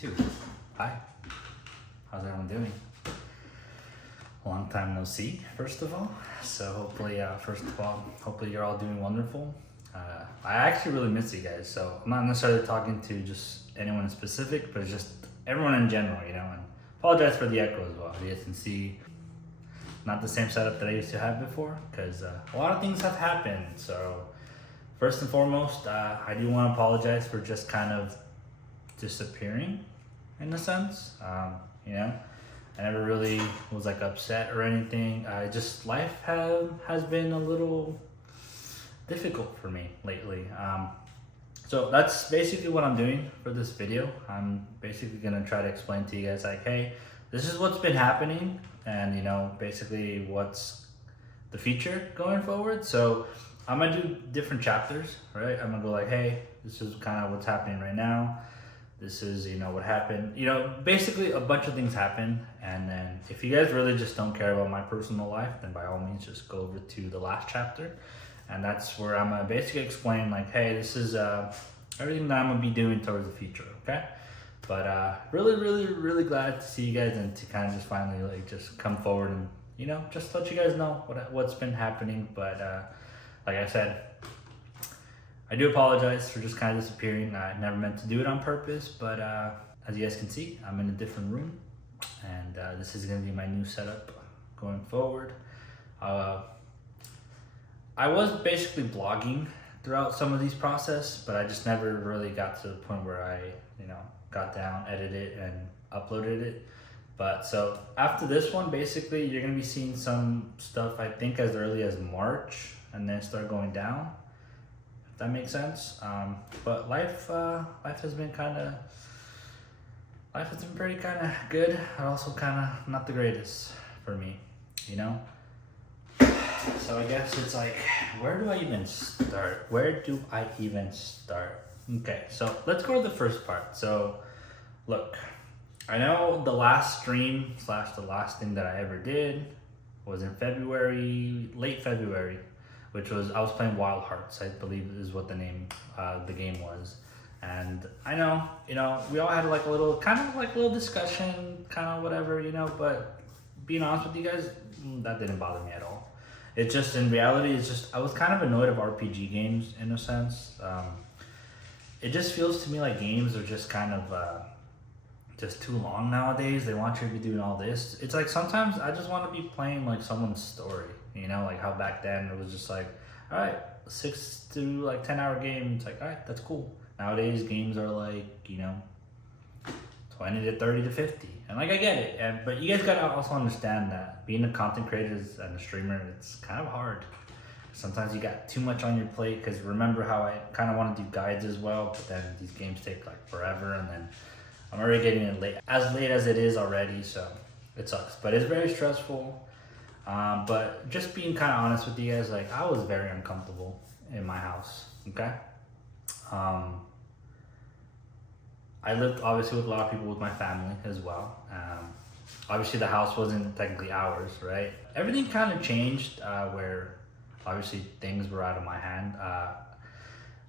too. Hi. How's everyone doing? Long time no see, first of all. So hopefully you're all doing wonderful. I actually really miss you guys. So I'm not necessarily talking to just anyone in specific, but just everyone in general, you know, and apologize for the echo as well. You guys can see not the same setup that I used to have before because a lot of things have happened. So first and foremost, I do want to apologize for just kind of disappearing in a sense. You know, I never really was like upset or anything. Life has been a little difficult for me lately. So that's basically what I'm doing for this video. I'm basically gonna try to explain to you guys like, hey, this is what's been happening and you know, basically what's the future going forward. So I'm gonna do different chapters, right? I'm gonna go like, hey, this is kind of what's happening right now. This is, you know, what happened. You know, basically a bunch of things happen. And then if you guys really just don't care about my personal life, then by all means, just go over to the last chapter. And that's where I'm gonna basically explain like, hey, this is everything that I'm gonna be doing towards the future, okay? But really glad to see you guys and to kind of just finally like just come forward and, you know, just let you guys know what's been happening. But like I said, I do apologize for just kind of disappearing. I never meant to do it on purpose, but as you guys can see, I'm in a different room and this is gonna be my new setup going forward. I was basically blogging throughout some of these process, but I just never really got to the point where I, you know, got down, edited it and uploaded it. But so after this one, basically you're gonna be seeing some stuff, I think as early as March and then start going down. That makes sense. But life has been pretty kind of good, but also kind of not the greatest for me, you know. So I guess it's like, where do I even start? Okay, so let's go to the first part. So look, I know the last stream / the last thing that I ever did was in February, late February, which was, I was playing Wild Hearts, I believe is what the name, the game was. And I know, you know, we all had like a little discussion, kind of whatever, you know, but being honest with you guys, that didn't bother me at all. It just, in reality, it's just, I was kind of annoyed of RPG games in a sense. It just feels to me like games are just kind of, just too long nowadays. They want you to be doing all this. It's like sometimes I just want to be playing like someone's story, you know, like how back then it was just like, all right, 6 to like 10-hour game. It's like, all right, that's cool. Nowadays games are like, you know, 20 to 30 to 50. And like, I get it. But you guys gotta also understand that being a content creator and a streamer, it's kind of hard. Sometimes you got too much on your plate, because remember how I kind of want to do guides as well, but then these games take like forever, and then I'm already getting it late as it is already, so it sucks. But it's very stressful. But just being kind of honest with you guys, like I was very uncomfortable in my house, okay? I lived obviously with a lot of people with my family as well. Obviously the house wasn't technically ours, right? Everything kind of changed where obviously things were out of my hand.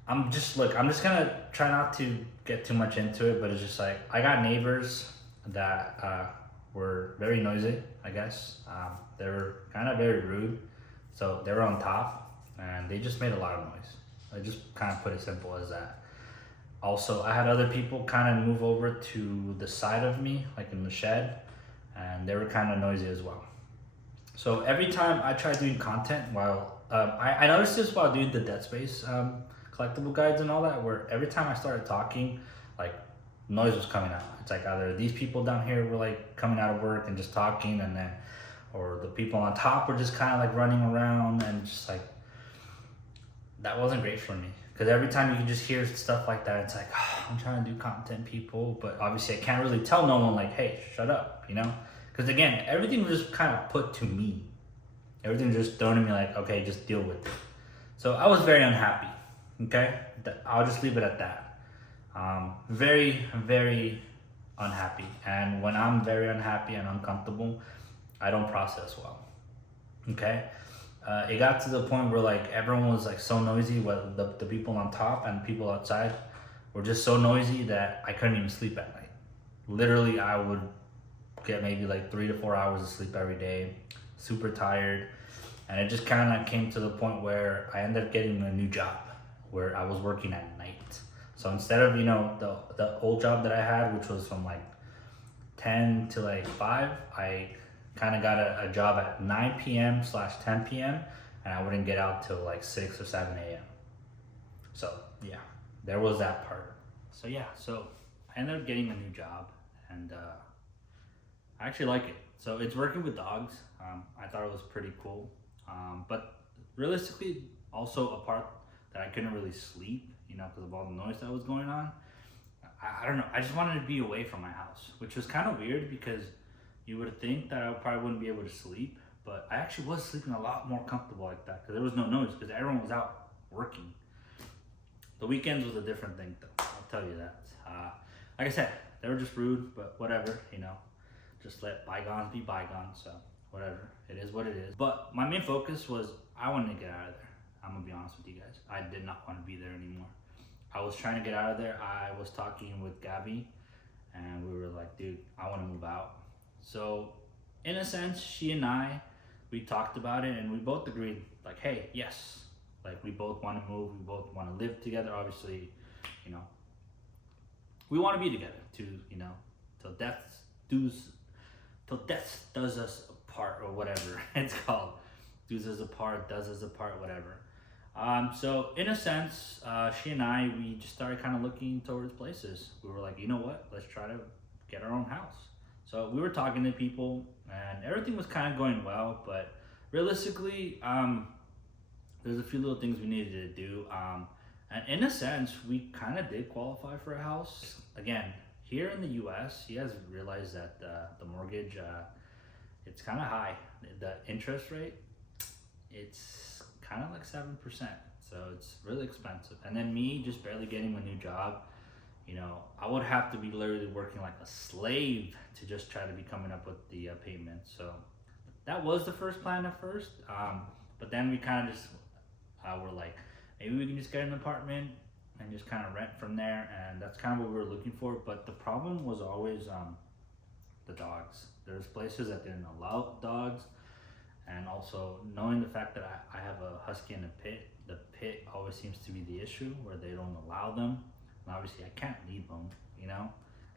I'm just gonna try not to get too much into it, but it's just like, I got neighbors that were very noisy, I guess. They were kind of very rude. So they were on top and they just made a lot of noise. I just kind of put it simple as that. Also, I had other people kind of move over to the side of me, like in the shed, and they were kind of noisy as well. So every time I tried doing content while, I noticed this while doing the Dead Space collectible guides and all that, where every time I started talking, like noise was coming out. It's like either these people down here were like coming out of work and just talking, and then, or the people on top were just kind of like running around, and just like, that wasn't great for me. Because every time you can just hear stuff like that, it's like, oh, I'm trying to do content, people, but obviously I can't really tell no one like, hey, shut up, you know? Because again, everything was just kind of put to me. Everything was just thrown at me like, okay, just deal with it. So I was very unhappy, okay? I'll just leave it at that. Very unhappy. And when I'm very unhappy and uncomfortable, I don't process well, okay? It got to the point where like everyone was like so noisy, the people on top and people outside were just so noisy that I couldn't even sleep at night. literally I would get maybe like 3 to 4 hours of sleep every day, super tired. And it just kind of came to the point where I ended up getting a new job where I was working at night. So instead of, the old job that I had, which was from like 10 to like 5, I kind of got a job at 9 p.m. / 10 p.m. and I wouldn't get out till like 6 or 7 a.m. So yeah, there was that part. So yeah, so I ended up getting a new job, and I actually like it. So it's working with dogs. I thought it was pretty cool. But realistically, also a part that I couldn't really sleep, because of all the noise that was going on. I don't know. I just wanted to be away from my house, which was kind of weird because you would think that I probably wouldn't be able to sleep, but I actually was sleeping a lot more comfortable like that because there was no noise because everyone was out working. The weekends was a different thing, though. I'll tell you that. Like I said, they were just rude, but whatever, just let bygones be bygones. So whatever, it is what it is. But my main focus was I wanted to get out of there. I'm gonna be honest with you guys. I did not want to be there anymore. I was trying to get out of there. I was talking with Gabby, and we were like, dude, I want to move out. So in a sense, she and I, we talked about it, and we both agreed, like, hey, yes. Like, we both want to move. We both want to live together. Obviously, we want to be together till death does us apart, or whatever it's called. Does us apart, does us apart, whatever. So in a sense, she and I, we just started kind of looking towards places. We were like, you know what? Let's try to get our own house. So we were talking to people, and everything was kind of going well, but realistically, there's a few little things we needed to do. And in a sense, we kind of did qualify for a house. Again, here in the US, you guys realize that the mortgage, it's kind of high. The interest rate, it's kind of like 7%. So it's really expensive. And then me just barely getting a new job, I would have to be literally working like a slave to just try to be coming up with the payments. So that was the first plan at first. But then we kind of just were like, maybe we can just get an apartment and just kind of rent from there. And that's kind of what we were looking for. But the problem was always the dogs. There's places that didn't allow dogs. And also knowing the fact that I have a husky and a pit, the pit always seems to be the issue where they don't allow them. And obviously I can't leave them,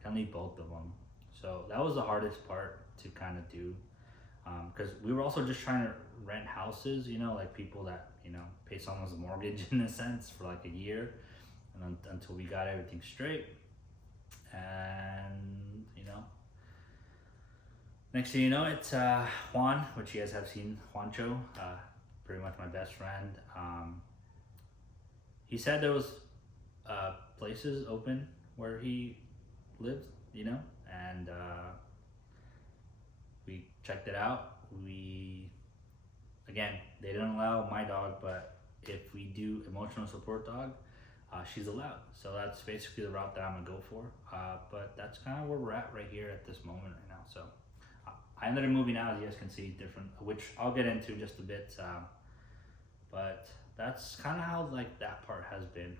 can't leave both of them. So that was the hardest part to kind of do. Because we were also just trying to rent houses, like people that, pay someone's mortgage in a sense for like a year, and until we got everything straight. And, next thing you know, it's Juan, which you guys have seen, Juancho, pretty much my best friend. He said there was places open where he lived, and we checked it out. Again, they didn't allow my dog, but if we do emotional support dog, she's allowed. So that's basically the route that I'm gonna go for. But that's kind of where we're at right here at this moment right now. So I ended up moving out, as you guys can see, which I'll get into in just a bit. But that's kind of how like that part has been.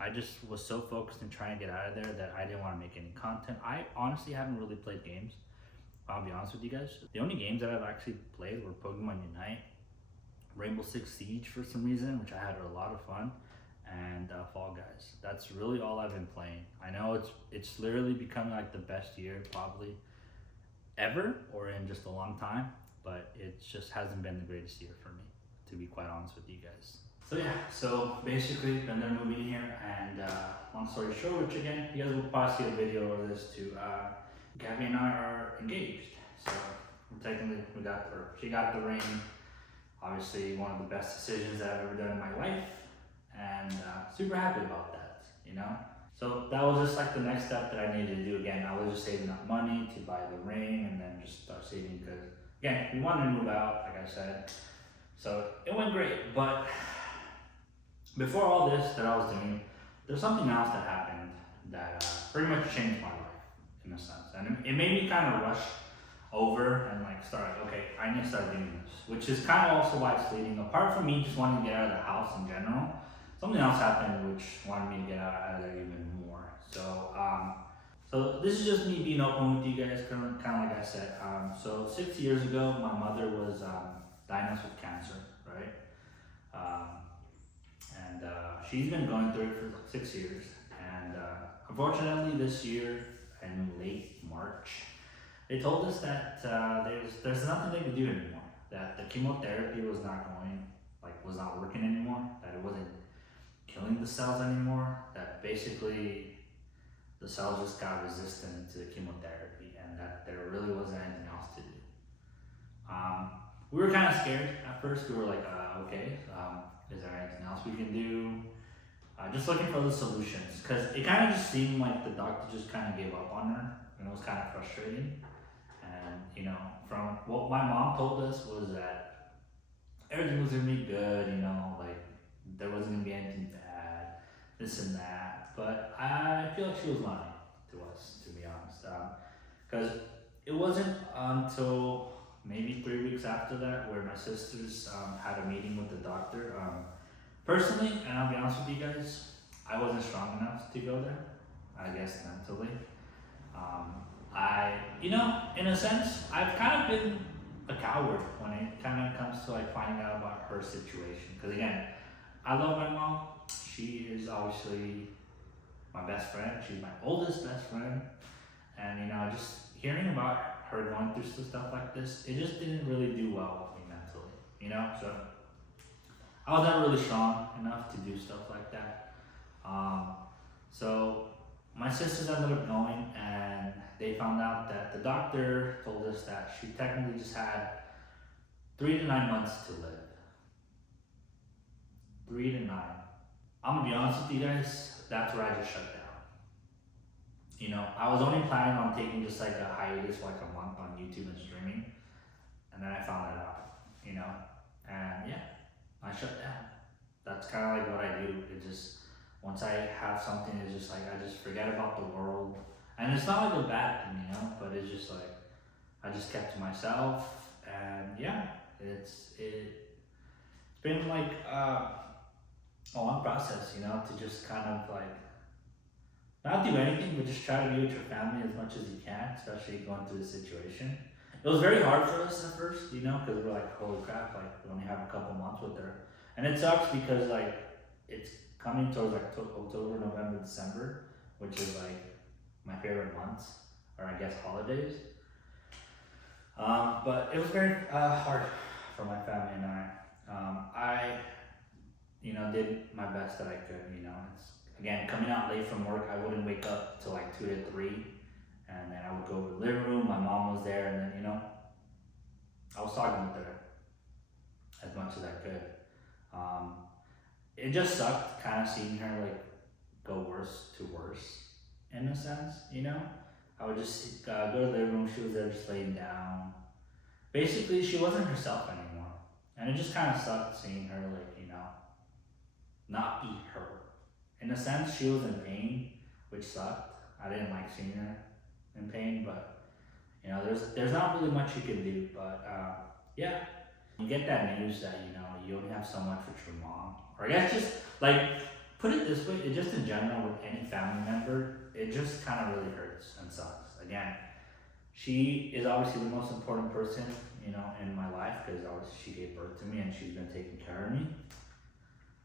I just was so focused in trying to get out of there that I didn't want to make any content. I honestly haven't really played games. I'll be honest with you guys. The only games that I've actually played were Pokemon Unite, Rainbow Six Siege for some reason, which I had a lot of fun, and Fall Guys. That's really all I've been playing. I know it's literally becoming like the best year probably ever, or in just a long time, but it just hasn't been the greatest year for me, to be quite honest with you guys. So yeah, so basically been there moving here, and long story short, which again, you guys will probably see a video of this too. Gabby and I are engaged, so technically she got the ring. Obviously one of the best decisions that I've ever done in my life, and super happy about that, So that was just like the next step that I needed to do. Again, I was just saving up money to buy the ring, and then just start saving because, again, we wanted to move out, like I said. So it went great, but before all this that I was doing, there's something else that happened that pretty much changed my life in a sense. And it made me kind of rush over and like start, okay, I need to start doing this, which is kind of also why it's leading. Apart from me just wanting to get out of the house in general, something else happened which wanted me to get out of there even more. So So this is just me being open with you guys, kind of like I said. So 6 years ago, my mother was diagnosed with cancer, right? Um, and she's been going through it for like 6 years. And unfortunately, this year in late March, they told us that there's nothing they could do anymore. That the chemotherapy was not working anymore. That it wasn't killing the cells anymore. That basically the cells just got resistant to the chemotherapy, and that there really wasn't anything else to do. We were kind of scared at first. We were like, okay, is there anything else we can do? Just looking for the solutions, because it kind of just seemed like the doctor just kind of gave up on her, and it was kind of frustrating. And you know, from what my mom told us was that everything was gonna be good, you know, like there wasn't gonna be anything bad, this and that. But I feel like she was lying to us, to be honest, because it wasn't until maybe 3 weeks after that where my sisters had a meeting with the doctor. Personally, and I'll be honest with you guys, I wasn't strong enough to go there, I guess mentally. You know, in a sense, I've kind of been a coward when it kind of comes to like finding out about her situation. Because again, I love my mom. She is obviously my best friend. She's my oldest best friend. And you know, just hearing about her going through stuff like this, it just didn't really do well with me mentally. You know, so I was never really strong enough to do stuff like that. So my sisters ended up going, and they found out that the doctor told us that she technically just had 3 to 9 months to live. 3 to 9. I'm gonna be honest with you guys, that's where I just shut down. You know, I was only planning on taking just like a hiatus, like a month on YouTube and streaming, and then I found that out, you know, and yeah, I shut down. That's kind of like what I do. It just, once I have something, it's just like, I just forget about the world. And it's not like a bad thing, you know, but it's just like, I just kept to myself, and yeah, it's been like a long process, you know, to just kind of like, not do anything, but just try to be with your family as much as you can, especially going through this situation. It was very hard for us at first, you know, because we're like, holy crap, like we only have a couple months with her. And it sucks because like, it's coming towards like October, November, December, which is like my favorite months, or I guess holidays. But it was very hard for my family and I, you know, did my best that I could, you know. It's, again, coming out late from work, I wouldn't wake up till like 2 to 3, and then I would go to the living room, my mom was there, and then, you know, I was talking with her as much as I could. It just sucked kind of seeing her like go worse to worse in a sense, you know. I would just go to the living room, she was there just laying down. Basically, she wasn't herself anymore, and it just kind of sucked seeing her like, you know, not be her. In a sense, she was in pain, which sucked. I didn't like seeing her in pain, but you know, there's not really much you can do. But yeah, you get that news that, you know, you only have so much with your mom, or I guess just like, put it this way, it just in general with any family member, it just kind of really hurts and sucks. Again, she is obviously the most important person, you know, in my life, because obviously she gave birth to me and she's been taking care of me.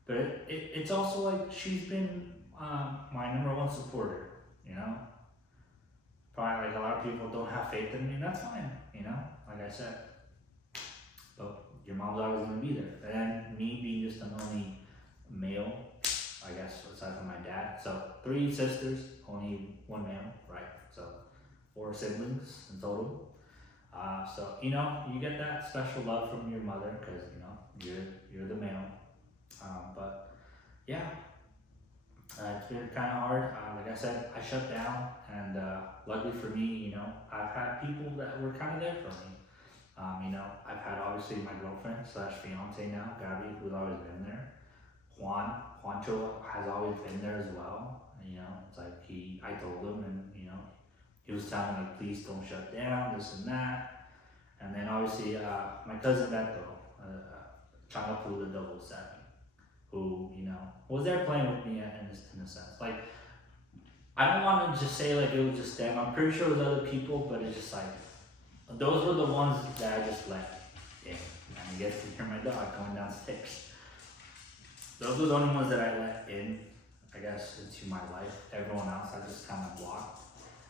But it's also like she's been my #1 supporter, you know. Probably like a lot of people don't have faith in me, and that's fine, you know, like I said. But your mom's always gonna be there. And me being just an only male, I guess, aside from my dad. So 3 sisters, only 1 male, right? So 4 siblings in total. So, you know, you get that special love from your mother because, you know, you're the male. But yeah, it's been kind of hard. Like I said, I shut down, and luckily for me, you know, I've had people that were kind of there for me. You know, I've had obviously my girlfriend / fiance now, Gabby, who's always been there. Juancho has always been there as well. You know, it's like I told him, and you know, he was telling me like, please don't shut down, this and that. And then obviously my cousin Beto, Changapu the 007, who, you know, was there playing with me in a sense. Like, I don't want to just say like it was just them. I'm pretty sure it was other people, but it's just like those were the ones that I just let in. And I guess you hear my dog going downstairs. Those were the only ones that I let in, I guess, into my life. Everyone else I just kind of blocked.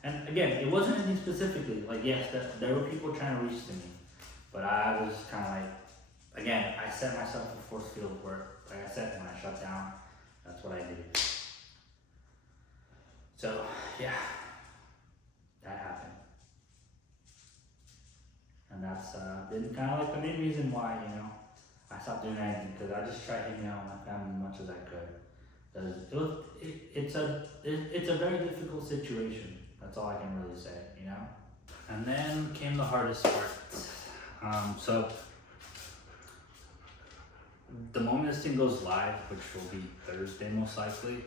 And again, it wasn't anything specifically. Like yes, there were people trying to reach to me, but I was kind of like, again, I set myself a force field of work. Like I said, when I shut down, that's what I did. So yeah, that happened. And that's been kind of like the main reason why, I stopped doing anything, because I just tried hanging out with my family as much as I could. It's a very difficult situation. That's all I can really say, And then came the hardest part. So the moment this thing goes live, which will be Thursday most likely,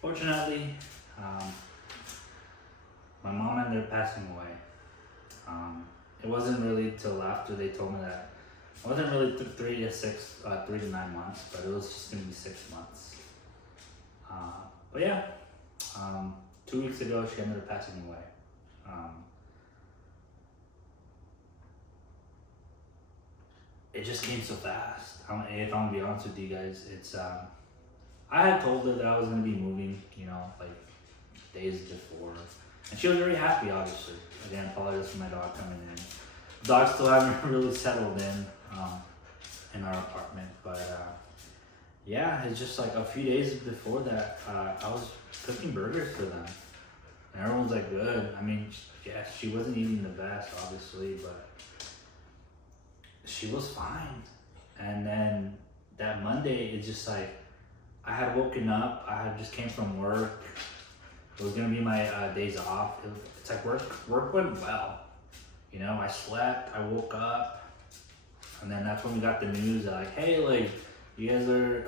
fortunately, my mom ended up passing away. It wasn't really till after they told me that. It wasn't really 3 to 9 months, but it was just gonna be 6 months. But yeah, 2 weeks ago she ended up passing away. It just came so fast. If I'm gonna be honest with you guys, it's I had told her that I was gonna be moving, like days before, and she was very happy. Obviously, again, apologize for my dog coming in. The dog still haven't really settled in our apartment, but yeah, it's just like a few days before that, I was cooking burgers for them, and everyone's like, good. I mean, yeah, she wasn't eating the best, obviously, but she was fine. And then that Monday, it's just like, I had woken up, I had just came from work. It was gonna be my days off. It's like work went well. I slept, I woke up, and then that's when we got the news that like, hey, like, you guys are,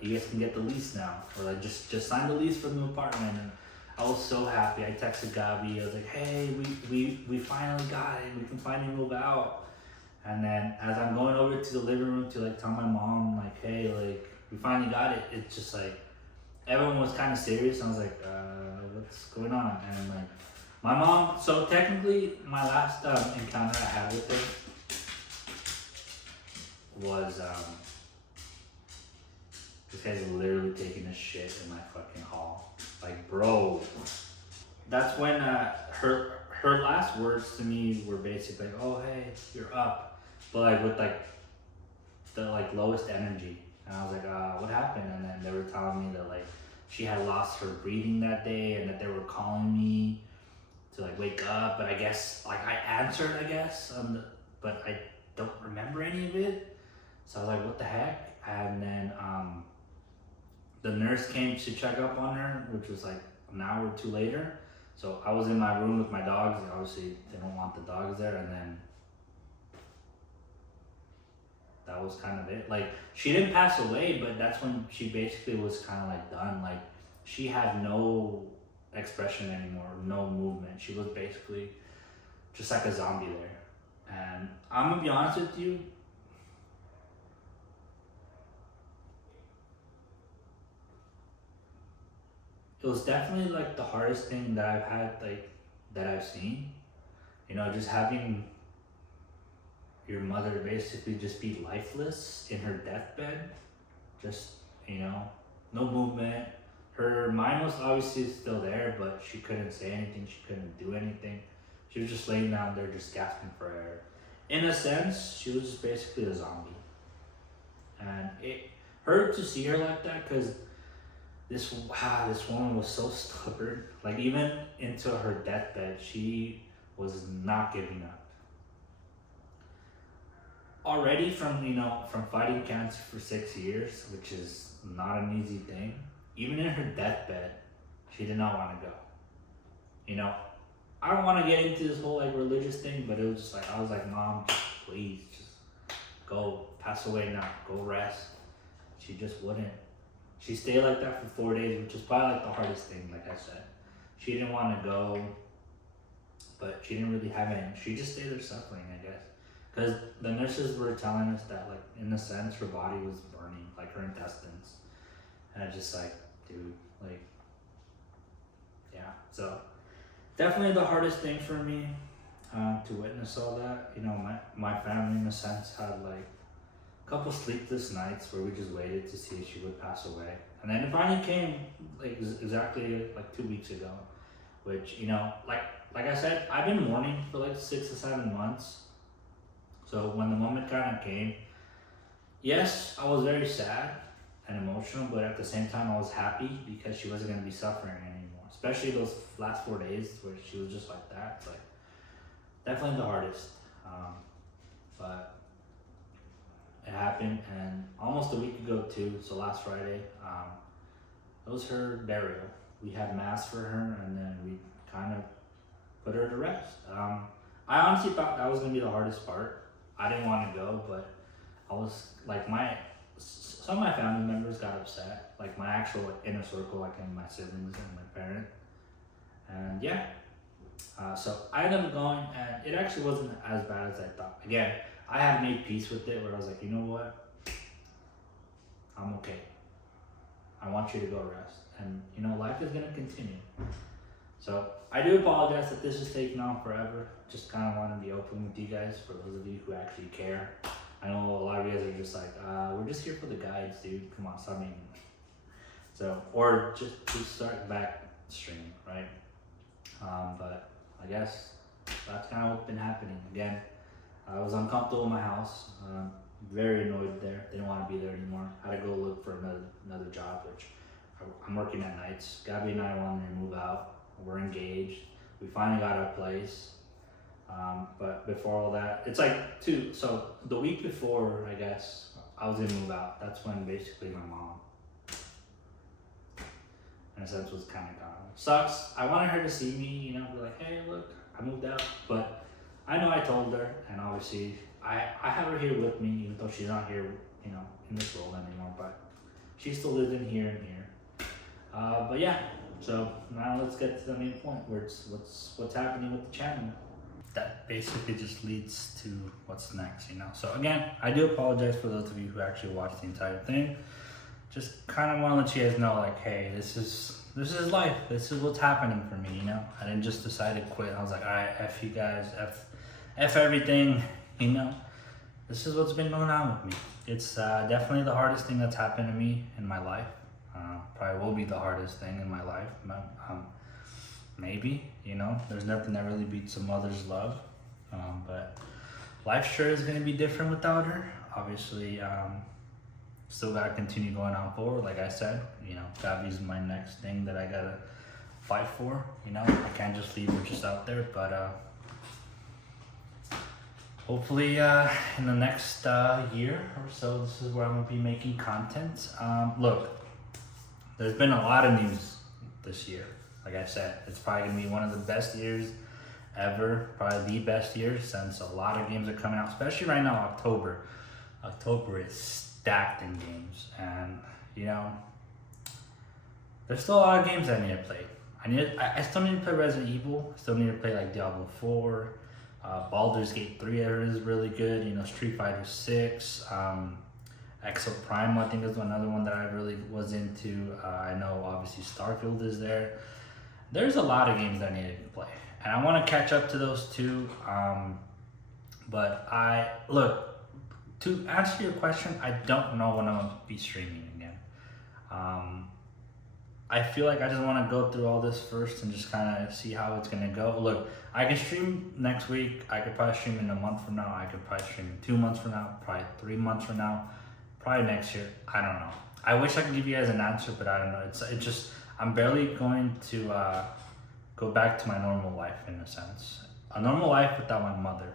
you guys can get the lease now. Or like, just sign the lease for the new apartment. And I was so happy. I texted Gabi, I was like, hey, we finally got it. We can finally move out. And then as I'm going over to the living room to like tell my mom, like, hey, like, we finally got it. It's just like, everyone was kind of serious. I was like, what's going on? And like, my mom, so technically my last encounter I had with her was, this guy's literally taking a shit in my fucking hall. Like, bro. That's when her last words to me were basically like, oh, hey, you're up. But like with like the like lowest energy. And I was like, what happened? And then they were telling me that like she had lost her breathing that day and that they were calling me to like wake up. But I guess like I answered, but I don't remember any of it. So I was like, what the heck? And then the nurse came to check up on her, which was like an hour or two later. So I was in my room with my dogs. Obviously, they don't want the dogs there. And then that was kind of it. Like, she didn't pass away, but that's when she basically was kind of like done. Like, she had no expression anymore, no movement. She was basically just like a zombie there. And I'm gonna be honest with you, it was definitely like the hardest thing that I've had, like, that I've seen. Just having your mother basically just be lifeless in her deathbed. Just, no movement. Her mind was obviously still there, but she couldn't say anything, she couldn't do anything. She was just laying down there just gasping for air. In a sense, she was just basically a zombie. And it hurt to see her like that, because this woman was so stubborn. Like, even into her deathbed, she was not giving up. Already from fighting cancer for 6 years, which is not an easy thing. Even in her deathbed, she did not want to go. I don't want to get into this whole like religious thing, but it was just like, I was like, Mom, please, just go, pass away now, go rest. She just wouldn't. She stayed like that for 4 days, which is probably like the hardest thing, like I said. She didn't want to go. but she didn't really have any. She just stayed there suffering, I guess. Because the nurses were telling us that, like, in a sense, her body was burning, like her intestines. And I just like, dude, like, yeah. So definitely the hardest thing for me to witness all that. You know, my family in a sense had like a couple sleepless nights where we just waited to see if she would pass away. And then it finally came like exactly like 2 weeks ago, which, you know, like I said, I've been mourning for like 6 or 7 months. So when the moment kind of came, yes, I was very sad and emotional, but at the same time I was happy because she wasn't going to be suffering anymore. Especially those last 4 days where she was just like that. It's like definitely the hardest. But it happened, and almost a week ago too, so last Friday, it was her burial. We had mass for her, and then we kind of put her to rest. I honestly thought that was going to be the hardest part. I didn't want to go, but I was like, some of my family members got upset, like my actual like, inner circle, like my siblings and my parent. And yeah, so I ended up going, and it actually wasn't as bad as I thought. Again, I had made peace with it, where I was like, you know what, I'm okay. I want you to go rest, and you know, life is gonna continue. So I do apologize that this is taking on forever. Just kind of want to be open with you guys, for those of you who actually care. I know a lot of you guys are just like, we're just here for the guides, dude. Come on, stop making it. So, or just start back streaming, right? But I guess that's kind of what's been happening. Again, I was uncomfortable in my house, very annoyed there. Didn't want to be there anymore. Had to go look for another job, which I'm working at nights. Gabby and I wanted to move out. We're engaged. We finally got a place. But before all that, it's like so the week before, I guess, I was gonna move out. That's when basically my mom, in a sense, was kind of gone. Sucks. I wanted her to see me, you know, be like, hey, look, I moved out. But I know I told her, and obviously I have her here with me, even though she's not here, you know, in this world anymore. But she still lives in here and here. But yeah, so now let's get to the main point, where it's what's happening with the channel. That basically just leads to what's next, you know. So again, I do apologize for those of you who actually watched the entire thing. Just kind of want to let you guys know, like, hey, this is life. This is what's happening for me, you know. I didn't just decide to quit. I was like, all right, F you guys, F everything, you know. This is what's been going on with me. It's definitely the hardest thing that's happened to me in my life. Probably will be the hardest thing in my life. Maybe, you know, there's nothing that really beats a mother's love. But life sure is going to be different without her. Obviously, still got to continue going on forward. Like I said, you know, Gabby's my next thing that I got to fight for. You know, I can't just leave her just out there. But hopefully in the next year or so, this is where I'm going to be making content. Look, there's been a lot of news this year. Like I said, it's probably gonna be one of the best years ever, probably the best year, since a lot of games are coming out, especially right now, October. October is stacked in games, and you know, there's still a lot of games I need to play. I still need to play Resident Evil, still need to play like Diablo 4, Baldur's Gate 3 is really good, you know, Street Fighter 6, Exo Prime I think is another one that I really was into. I know obviously Starfield is there. There's a lot of games that I need to play, and I want to catch up to those too. But to answer your question, I don't know when I'm gonna be streaming again. I feel like I just want to go through all this first and just kind of see how it's gonna go. Look, I can stream next week. I could probably stream in a month from now. I could probably stream in 2 months from now. Probably 3 months from now. Probably next year. I don't know. I wish I could give you guys an answer, but I don't know. It's just, I'm barely going to go back to my normal life, in a sense. A normal life without my mother.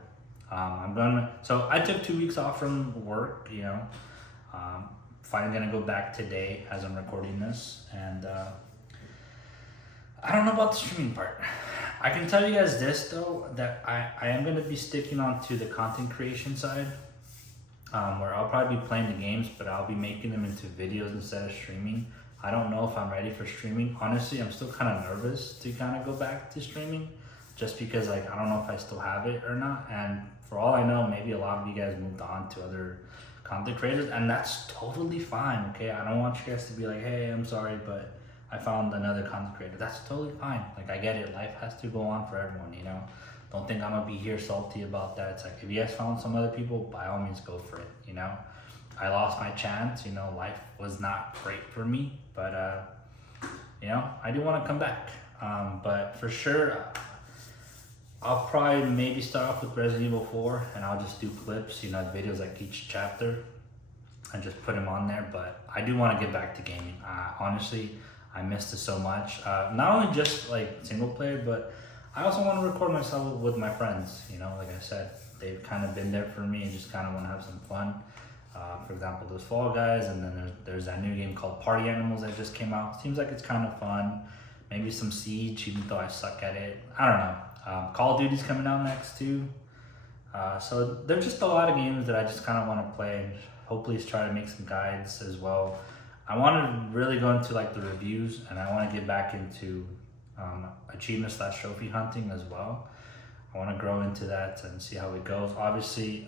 So I took 2 weeks off from work, you know. Finally gonna go back today as I'm recording this. And I don't know about the streaming part. I can tell you guys this though, that I am gonna be sticking on to the content creation side. Where I'll probably be playing the games, but I'll be making them into videos instead of streaming. I don't know if I'm ready for streaming. Honestly, I'm still kind of nervous to kind of go back to streaming. just because like I don't know if I still have it or not. And for all I know, maybe a lot of you guys moved on to other content creators, and that's totally fine. Okay, I don't want you guys to be like, hey, I'm sorry, but I found another content creator. That's totally fine. Like, I get it. Life has to go on for everyone, you know? Don't think I'm gonna be here salty about that. It's like, if you guys found some other people, by all means go for it, you know? I lost my chance, you know, life was not great for me, but you know, I do wanna come back. But for sure, I'll probably maybe start off with Resident Evil 4 and I'll just do clips, you know, videos like each chapter and just put them on there. But I do wanna get back to gaming. Honestly, I missed it so much. Not only just like single player, but I also want to record myself with my friends. You know, like I said, they've kind of been there for me and just kind of want to have some fun. For example, there's Fall Guys, and then there's that new game called Party Animals that just came out. Seems like it's kind of fun. Maybe some Siege, even though I suck at it. I don't know. Call of Duty's coming out next too. So there's just a lot of games that I just kind of want to play and hopefully try to make some guides as well. I want to really go into like the reviews, and I want to get back into achievement / trophy hunting as well. I want to grow into that and see how it goes. Obviously,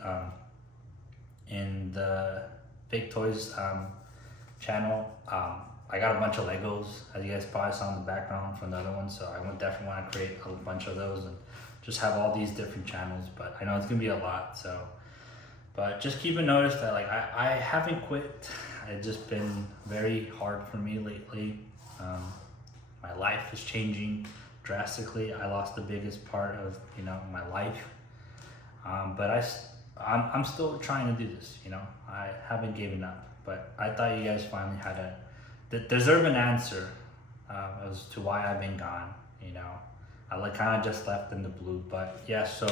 in the Fake Toys channel, I got a bunch of Legos, as you guys probably saw in the background from the other one. So I would definitely want to create a bunch of those and just have all these different channels. But I know it's gonna be a lot, so. But just keep a notice that like I haven't quit. It's just been very hard for me lately. My life is changing drastically. I lost the biggest part of, you know, my life. But I'm still trying to do this, you know. I haven't given up. But I thought you guys finally had a deserve an answer as to why I've been gone, you know. I like kind of just left in the blue. But yeah, so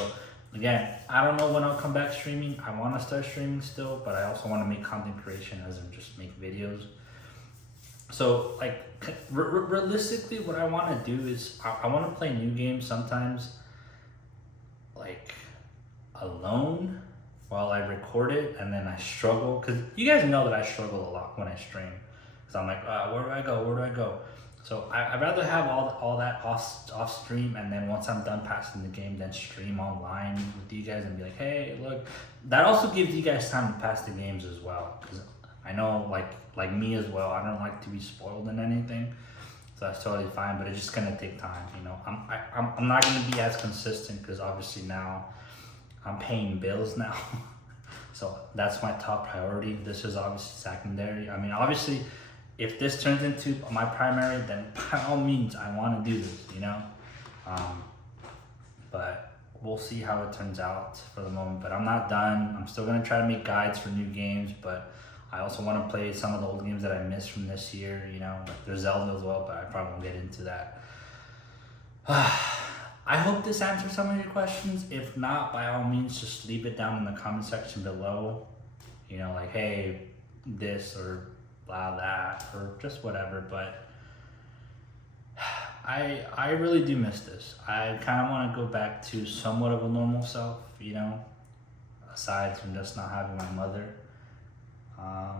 again, I don't know when I'll come back streaming. I want to start streaming still, but I also want to make content creation as in just make videos. So like realistically, what I want to do is I want to play new games sometimes like alone while I record it, and then I struggle, because you guys know that I struggle a lot when I stream, because I'm like, where do I go? So I'd rather have all that off stream, and then once I'm done passing the game, then stream online with you guys and be like, hey, look. That also gives you guys time to pass the games as well, because I know like me as well, I don't like to be spoiled in anything, so that's totally fine. But it's just gonna take time, you know. I'm not gonna be as consistent, because obviously now I'm paying bills now. So that's my top priority. This is obviously secondary. I mean, obviously, if this turns into my primary, then by all means, I want to do this, you know? But we'll see how it turns out for the moment. But I'm not done. I'm still going to try to make guides for new games, but I also want to play some of the old games that I missed from this year, you know? Like there's Zelda as well, but I probably won't get into that. I hope this answers some of your questions. If not, by all means, just leave it down in the comment section below. You know, like, hey, this or blah, that, or just whatever. But I really do miss this. I kind of want to go back to somewhat of a normal self, you know, aside from just not having my mother.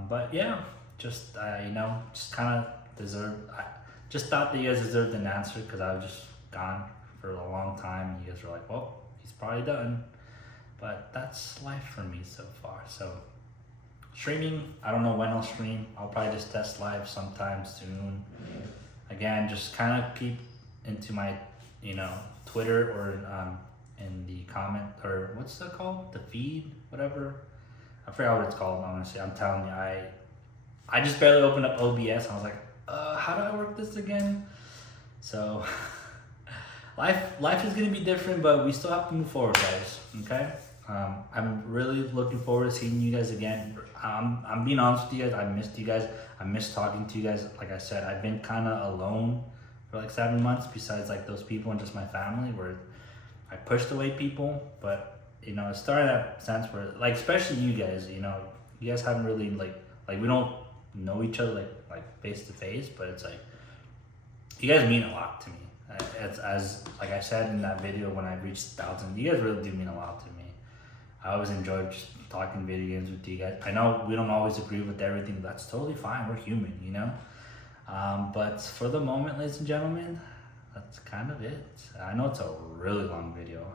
But yeah, just, you know, just kind of I just thought that you guys deserved an answer, because I was just gone for a long time, and you guys were like, well, he's probably done. But that's life for me so far. So streaming, I don't know when I'll stream. I'll probably just test live sometime soon. Again, just kind of keep into my, you know, Twitter or in the comment, or what's that called? The feed, whatever. I forgot what it's called, honestly. I'm telling you, I just barely opened up OBS. I was like, how do I work this again? So life is gonna be different, but we still have to move forward, guys. Okay. I'm really looking forward to seeing you guys again. I'm being honest with you guys. I missed you guys. I missed talking to you guys. Like I said, I've been kind of alone for like 7 months, besides like those people and just my family, where I pushed away people. But you know, it started that sense where, like, especially you guys, you know, you guys haven't really like we don't know each other like face to face, but it's like you guys mean a lot to me. It's, as like I said in that video when I reached 1,000, you guys really do mean a lot to me. I always enjoy just talking video games with you guys. I know we don't always agree with everything, but that's totally fine. We're human, you know? But for the moment, ladies and gentlemen, that's kind of it. I know it's a really long video.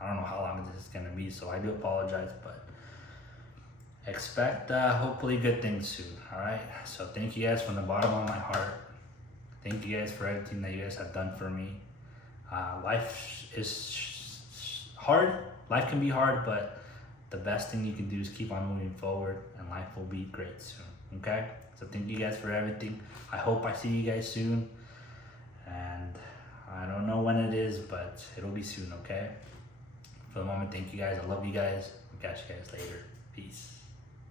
I don't know how long this is gonna be, so I do apologize, but expect hopefully good things soon. All right, so thank you guys from the bottom of my heart. Thank you guys for everything that you guys have done for me. Life is hard. Life can be hard, but the best thing you can do is keep on moving forward, and life will be great soon. Okay, so thank you guys for everything. I hope I see you guys soon, and I don't know when it is, but it'll be soon. Okay, for the moment, thank you guys. I love you guys. I'll catch you guys later. Peace.